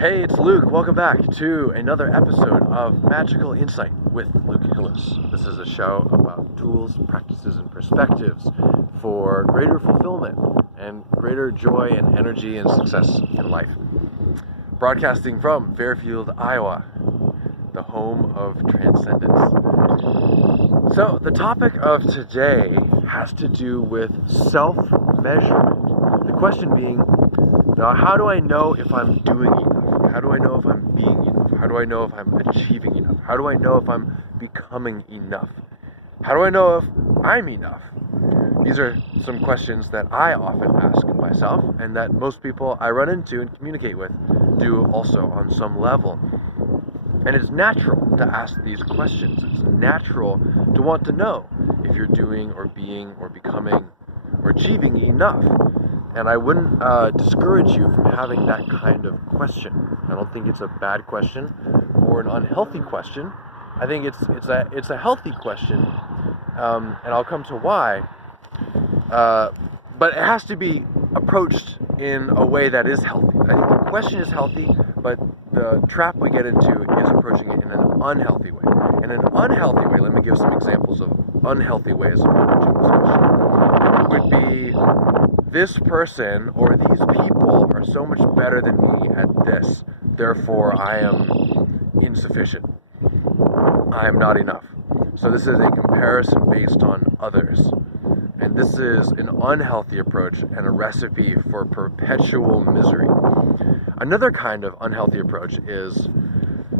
Hey, it's Luke. Welcome back to another episode of Magical Insight with Luke Hillis. This is a show about tools, practices, and perspectives for greater fulfillment and greater joy and energy and success in life. Broadcasting from Fairfield, Iowa, the home of transcendence. So, the topic of today has to do with self-measurement. The question being, how do I know if I'm doing enough? How do I know if I'm being enough? How do I know if I'm achieving enough? How do I know if I'm becoming enough? How do I know if I'm enough? These are some questions that I often ask myself and that most people I run into and communicate with do also on some level. And it's natural to ask these questions. It's natural to want to know if you're doing or being or becoming or achieving enough. And I wouldn't discourage you from having that kind of question. I don't think it's a bad question or an unhealthy question. I think it's a healthy question, and I'll come to why. But it has to be approached in a way that is healthy. I think the question is healthy, but the trap we get into is approaching it in an unhealthy way. In an unhealthy way, let me give some examples of unhealthy ways of approaching this question. Would be, this person or these people are so much better than me at this, therefore I am insufficient. I am not enough. So this is a comparison based on others. And this is an unhealthy approach and a recipe for perpetual misery. Another kind of unhealthy approach is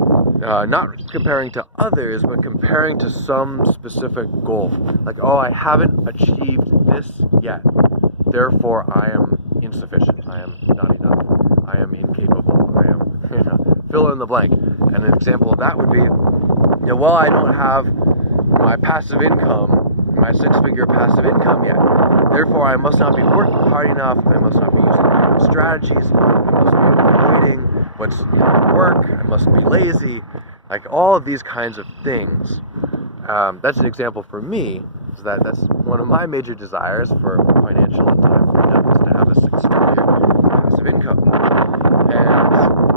not comparing to others, but comparing to some specific goal. Like, I haven't achieved this yet. Therefore, I am insufficient. I am not enough. I am incapable. I am, fill in the blank. And an example of that would be, I don't have my passive income, my six-figure passive income yet. Therefore, I must not be working hard enough. I must not be using the right strategies. I must be avoiding what's work. I must be lazy. Like all of these kinds of things. That's an example for me. That's one of my major desires for financial and time freedom is to have a six-figure passive income. And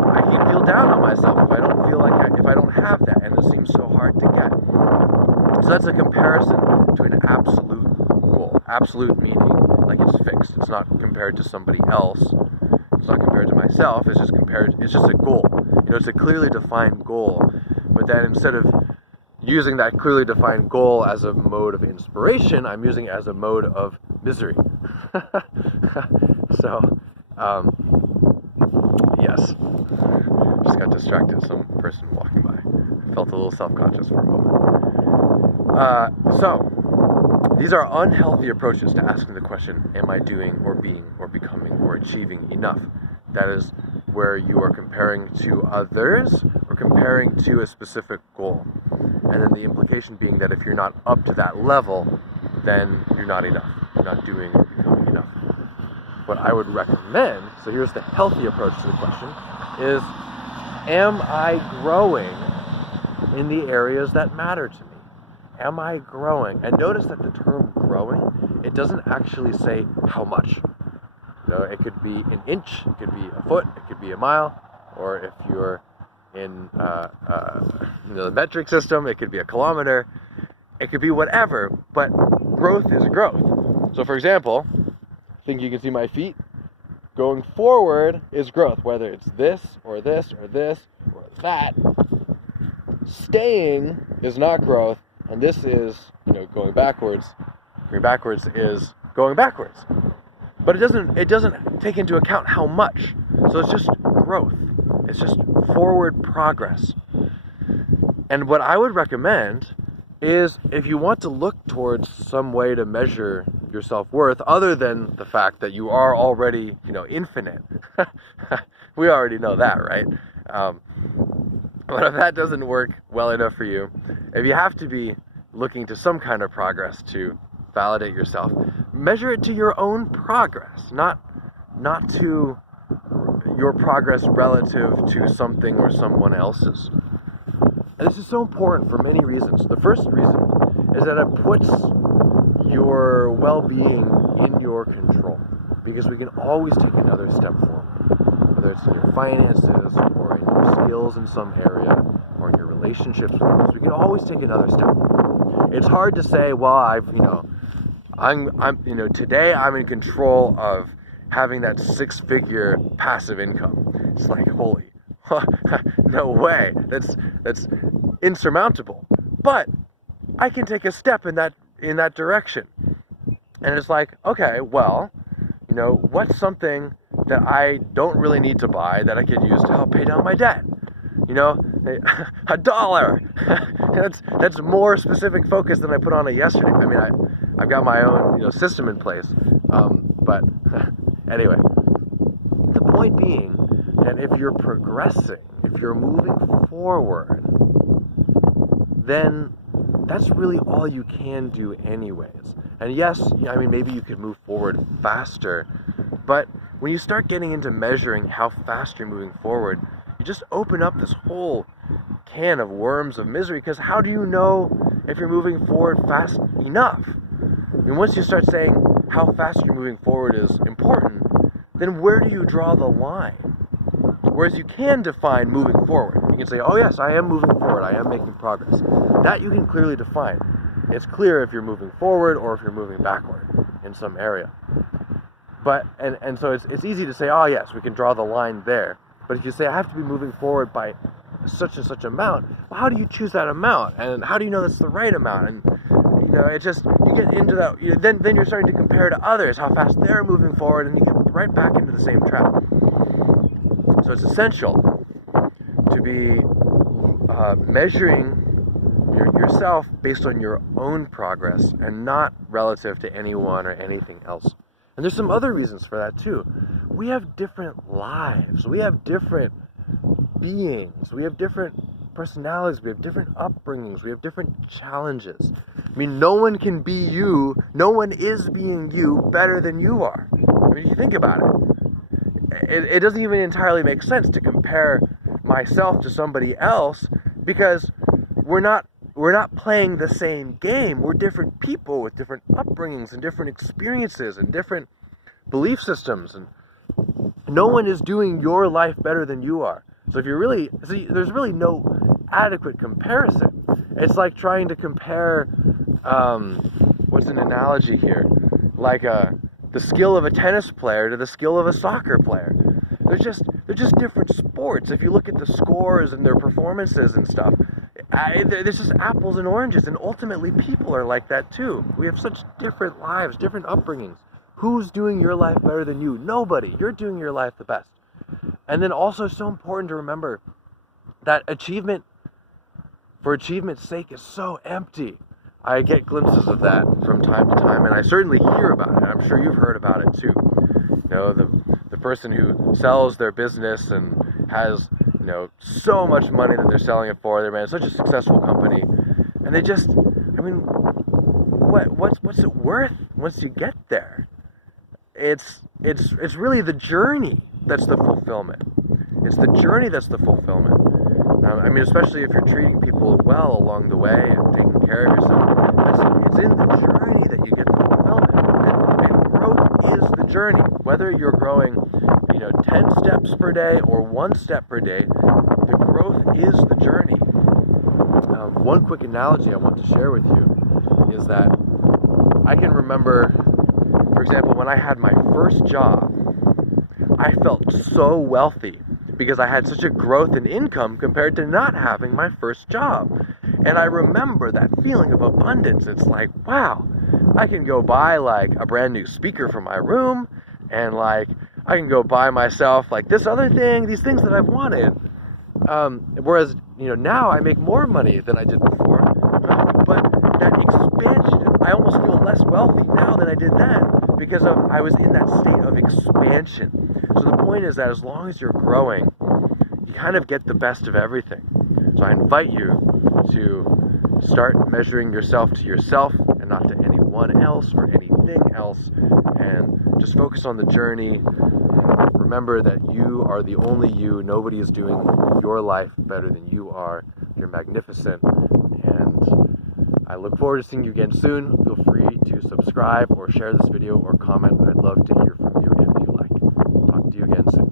I can feel down on myself if I don't feel like if I don't have that, and it seems so hard to get. So that's a comparison to an absolute goal. Absolute meaning like it's fixed. It's not compared to somebody else. It's not compared to myself. It's just a goal. It's a clearly defined goal. But then instead of using that clearly defined goal as a mode of inspiration, I'm using it as a mode of misery. So, yes. Just got distracted. Some person walking by. Felt a little self-conscious for a moment. So, these are unhealthy approaches to asking the question, am I doing or being or becoming or achieving enough? That is where you are comparing to others or comparing to a specific goal. And then the implication being that if you're not up to that level, then you're not enough. You're not doing or becoming enough. What I would recommend, so here's the healthy approach to the question, is am I growing in the areas that matter to me? Am I growing? And notice that the term growing, it doesn't actually say how much. It could be an inch, it could be a foot, it could be a mile, or if you're in the metric system, it could be a kilometer, it could be whatever, but growth is growth. So for example, I think you can see my feet. Going forward is growth, whether it's this or this or this or that. Staying is not growth, and this is, going backwards. Going backwards is going backwards. But it doesn't take into account how much. So it's just growth. It's just forward progress. And what I would recommend is if you want to look towards some way to measure your self-worth other than the fact that you are already, infinite. We already know that, right? But if that doesn't work well enough for you, if you have to be looking to some kind of progress to validate yourself, measure it to your own progress, not to your progress relative to something or someone else's. And this is so important for many reasons. The first reason is that it puts your well-being in your control, because we can always take another step forward. whether it's in your finances or in your skills in some area or in your relationships with others. We can always take another step. It's hard to say, well, today I'm in control of having that 6-figure passive income. It's like, holy, no way. That's insurmountable. But I can take a step in that direction. And it's like, okay, well, what's something that I don't really need to buy that I could use to help pay down my debt? $1. That's more specific focus than I put on it yesterday. I mean, I've got my own system in place. But anyway, the point being that if you're progressing, if you're moving forward, then that's really all you can do anyways. And yes, I mean, maybe you could move forward faster, but when you start getting into measuring how fast you're moving forward, you just open up this whole can of worms of misery, because how do you know if you're moving forward fast enough? I mean, once you start saying how fast you're moving forward is important, then where do you draw the line? Whereas you can define moving forward. You can say, oh yes, I am moving forward, I am making progress. That you can clearly define. It's clear if you're moving forward or if you're moving backward in some area. But, and so it's easy to say, oh yes, we can draw the line there. But if you say, I have to be moving forward by such and such amount, well, how do you choose that amount? And how do you know that's the right amount? And, it just, you get into that, then you're starting to compare to others, how fast they're moving forward, and you get right back into the same trap. So it's essential to be measuring yourself based on your own progress and not relative to anyone or anything else. And there's some other reasons for that too. We have different lives. We have different beings. We have different personalities. We have different upbringings. We have different challenges. I mean, no one can be you. No one is being you better than you are. I mean, if you think about it, it doesn't even entirely make sense to compare myself to somebody else, because we're not playing the same game. We're different people with different upbringings and different experiences and different belief systems, and no one is doing your life better than you are. So if there's really no adequate comparison. It's like trying to compare, what's an analogy here? Like the skill of a tennis player to the skill of a soccer player. They're just different sports. If you look at the scores and their performances and stuff, there's just apples and oranges, and ultimately people are like that too. We have such different lives, different upbringings. Who's doing your life better than you? Nobody. You're doing your life the best. And then also, so important to remember that achievement for achievement's sake is so empty. I get glimpses of that from time to time, and I certainly hear about it. I'm sure you've heard about it too. The person who sells their business and has so much money that they're selling it for. They're such a successful company, and they just, I mean, what's it worth once you get there? It's really the journey that's the fulfillment. It's the journey that's the fulfillment. I mean, especially if you're treating people well along the way and taking care of yourself. It's in the journey that you get the fulfillment. And growth is the journey. Whether you're growing 10 steps per day or 1 step per day, the growth is the journey. One quick analogy I want to share with you is that I can remember, for example, when I had my first job, I felt so wealthy because I had such a growth in income compared to not having my first job. And I remember that feeling of abundance. It's like, wow, I can go buy like a brand new speaker for my room, and like I can go buy myself like this other thing, these things that I've wanted. Whereas, now I make more money than I did before. But that expansion, I almost feel less wealthy now than I did then because I was in that state of expansion. So the point is that as long as you're growing, you kind of get the best of everything. So I invite you to start measuring yourself to yourself and not to anyone else or anything else, and just focus on the journey. Remember that you are the only you. Nobody is doing your life better than you are. You're magnificent, and I look forward to seeing you again soon. Feel free to subscribe or share this video or comment. I'd love to hear from you if you like. Talk to you again soon.